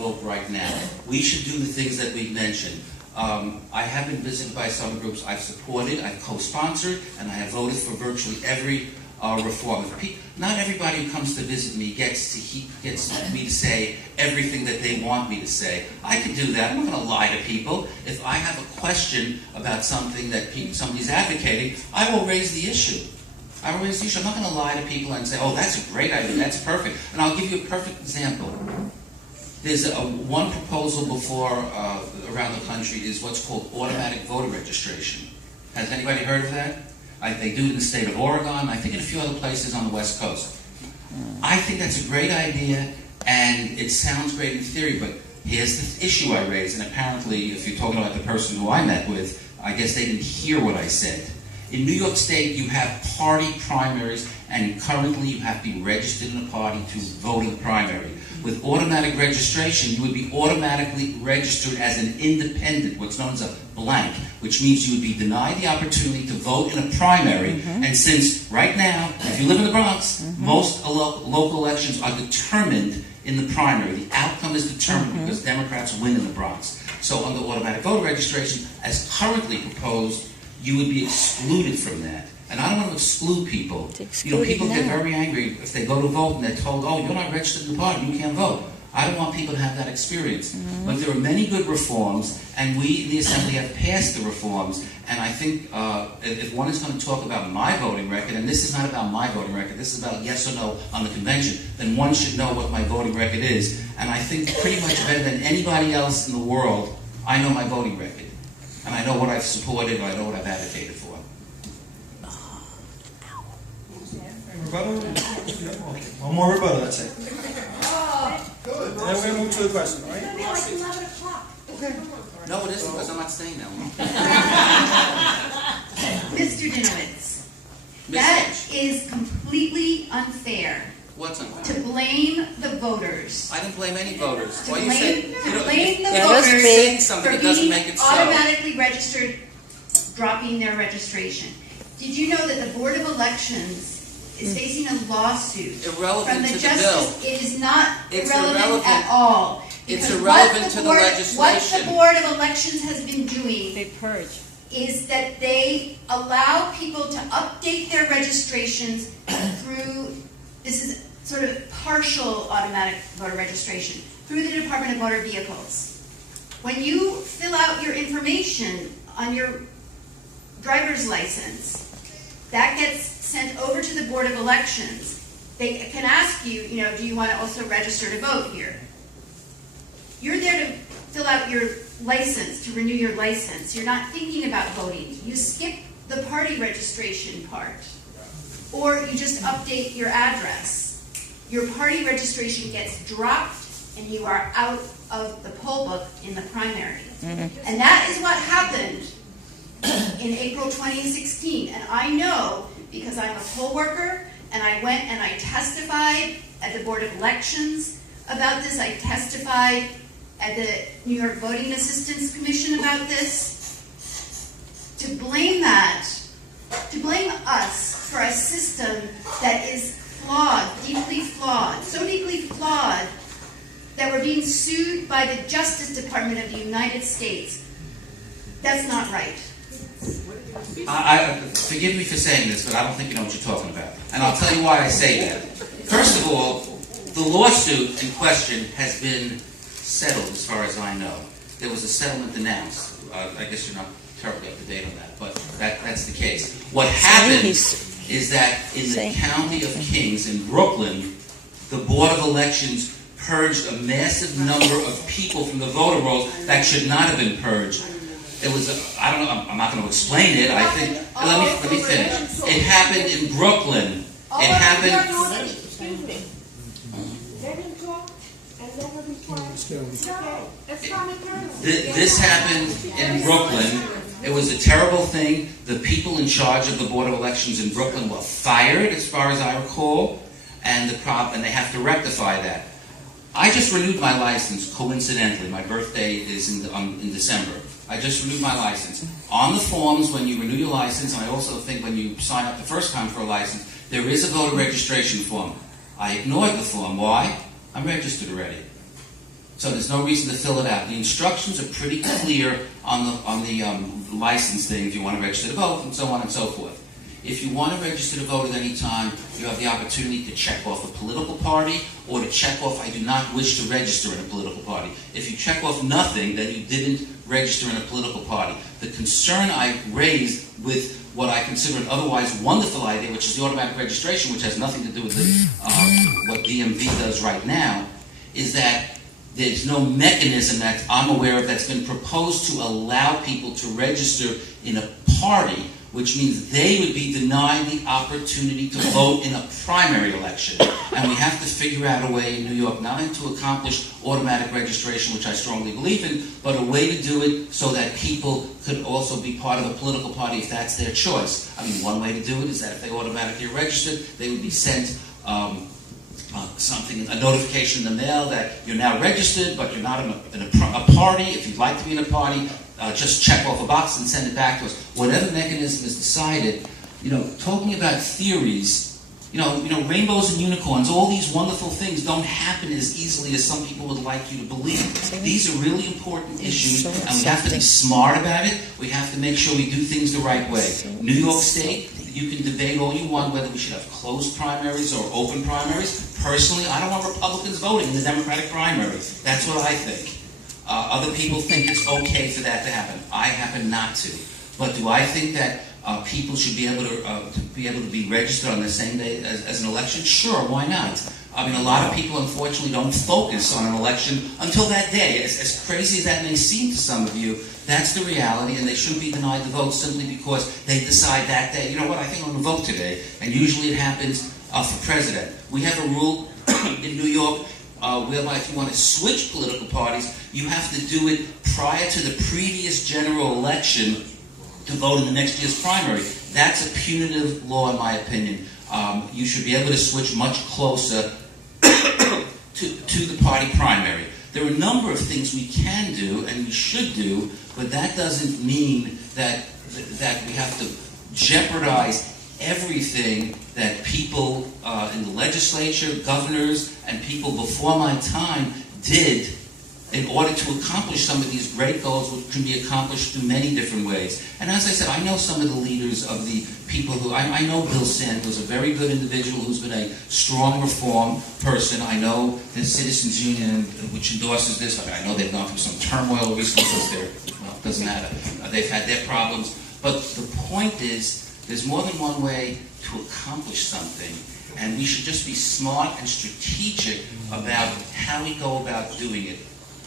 vote right now. We should do the things that we've mentioned. I have been visited by some groups I've supported, I've co-sponsored, and I have voted for virtually every reform. Not everybody who comes to visit me gets me to say everything that they want me to say. I can do that. I'm not going to lie to people. If I have a question about something that somebody's advocating, I will raise the issue. I will raise the issue. I'm not going to lie to people and say, oh, that's a great idea, that's perfect. And I'll give you a perfect example. There's one proposal before around the country is what's called automatic voter registration. Has anybody heard of that? They do it in the state of Oregon, I think in a few other places on the West Coast. I think that's a great idea, and it sounds great in theory, but here's the issue I raised, and apparently, if you're talking about the person who I met with, I guess they didn't hear what I said. In New York State, you have party primaries, and currently you have to be registered in a party to vote in the primary. With automatic registration, you would be automatically registered as an independent, what's known as a blank, which means you would be denied the opportunity to vote in a primary. And since right now, if you live in the Bronx, most local elections are determined in the primary. The outcome is determined because Democrats win in the Bronx. So under automatic voter registration, as currently proposed, you would be excluded from that. And I don't want to exclude people. People get very angry if they go to vote and they're told, oh, you're not registered in the party, you can't vote. I don't want people to have that experience. But there are many good reforms, and we in the Assembly have passed the reforms, and I think if one is going to talk about my voting record, and this is not about my voting record, this is about yes or no on the convention, then one should know what my voting record is. And I think pretty much better than anybody else in the world, I know my voting record. And I know what I've supported, and I know what I've advocated for. Rebuttal? Okay. One more rebuttal, that's it. Good. Then we're going to move to the question, all right? It'll be like 11 o'clock. Okay. No, it isn't, because I'm not staying that long. Mr. Dinowitz, that is completely unfair. What's unfair? To blame the voters. I didn't blame any voters. To Why blame, you say, to blame the you're saying voters something for that doesn't being make it so. automatically registered, dropping their registration. Did you know that the Board of Elections is facing a lawsuit Irrelevant from the to the Justice? bill. It is not It's irrelevant irrelevant. at all. It's Because irrelevant to the What legislation. the Board of Elections has been doing They purge. is that they allow people to update their registrations through, this is sort of partial automatic voter registration, through the Department of Motor Vehicles. When you fill out your information on your driver's license, that gets sent over to the Board of Elections. They can ask you, do you want to also register to vote here? You're there to fill out your license, to renew your license. You're not thinking about voting. You skip the party registration part. Or you just update your address. Your party registration gets dropped and you are out of the poll book in the primary. And that is what happened in April 2016. And I know because I'm a poll worker and I went and I testified at the Board of Elections about this. I testified at the New York Voting Assistance Commission about this. To blame us for a system that is flawed, deeply flawed, so deeply flawed that we're being sued by the Justice Department of the United States, that's not right. Forgive me for saying this, but I don't think you know what you're talking about. And I'll tell you why I say that. First of all, the lawsuit in question has been settled as far as I know. There was a settlement announced. I guess you're not terribly up to date on that, but that's the case. What happened is that in the county of Kings in Brooklyn, the Board of Elections purged a massive number of people from the voter rolls that should not have been purged. It was, I don't know, I'm not going to explain it. I think, let me finish. It happened in Brooklyn. It happened. Excuse me. Let him talk and let him reply. No, it's not a courtesy. This happened in Brooklyn. It was a terrible thing. The people in charge of the Board of Elections in Brooklyn were fired, as far as I recall, and they have to rectify that. I just renewed my license, coincidentally. My birthday is in December. I just renewed my license. On the forms, when you renew your license, and I also think when you sign up the first time for a license, there is a voter registration form. I ignored the form. Why? I'm registered already. So there's no reason to fill it out. The instructions are pretty clear on the license thing if you want to register to vote and so on and so forth. If you want to register to vote at any time, you have the opportunity to check off a political party or to check off, I do not wish to register in a political party. If you check off nothing, then you didn't register in a political party. The concern I raised with what I consider an otherwise wonderful idea, which is the automatic registration, which has nothing to do with what DMV does right now, is that there's no mechanism that I'm aware of that's been proposed to allow people to register in a party, which means they would be denied the opportunity to vote in a primary election. And we have to figure out a way in New York not only to accomplish automatic registration, which I strongly believe in, but a way to do it so that people could also be part of a political party if that's their choice. I mean, one way to do it is that if they automatically registered, they would be sent a notification in the mail that you're now registered, but you're not in a party. If you'd like to be in a party, just check off a box and send it back to us. Whatever mechanism is decided, talking about theories, rainbows and unicorns, all these wonderful things don't happen as easily as some people would like you to believe. These are really important issues, and we have to be smart about it. We have to make sure we do things the right way. New York State, you can debate all you want whether we should have closed primaries or open primaries. Personally, I don't want Republicans voting in the Democratic primary. That's what I think. Other people think it's okay for that to happen. I happen not to. But do I think that people should be able to be registered on the same day as an election? Sure, why not? I mean, a lot of people, unfortunately, don't focus on an election until that day. As crazy as that may seem to some of you, that's the reality, and they shouldn't be denied the vote simply because they decide that day, you know what, I think I'm going to vote today. And usually it happens for president. We have a rule in New York whereby if you want to switch political parties, you have to do it prior to the previous general election to vote in the next year's primary. That's a punitive law, in my opinion. You should be able to switch much closer to the party primary. There are a number of things we can do and we should do, but that doesn't mean that we have to jeopardize everything that people in the legislature, governors, and people before my time did in order to accomplish some of these great goals, which can be accomplished through many different ways. And as I said, I know some of the leaders of the people who, I know Bill Sand was a very good individual who's been a strong reform person. I know the Citizens Union, which endorses this, I know they've gone through some turmoil recently because it doesn't matter. They've had their problems. But the point is, there's more than one way to accomplish something. And we should just be smart and strategic about how we go about doing it.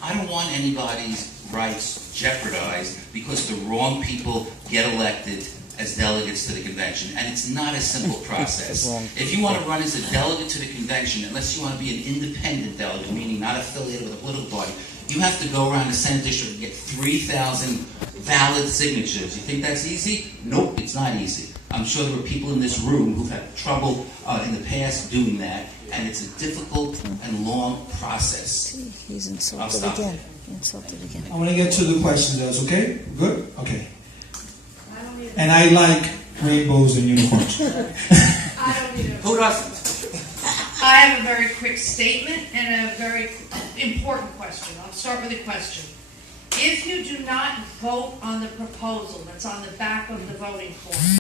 I don't want anybody's rights jeopardized because the wrong people get elected as delegates to the convention. And it's not a simple process. If you want to run as a delegate to the convention, unless you want to be an independent delegate, meaning not affiliated with a political party, you have to go around the Senate district and get 3,000 valid signatures. You think that's easy? Nope, it's not easy. I'm sure there are people in this room who've had trouble in the past doing that, and it's a difficult and long process. He's insulted again. Insulted again. I want to get to the questions. That's okay? Good? Okay. And I like rainbows and unicorns. I don't either. Who doesn't? I have a very quick statement and a very important question. I'll start with a question. If you do not vote on the proposal that's on the back of the voting form,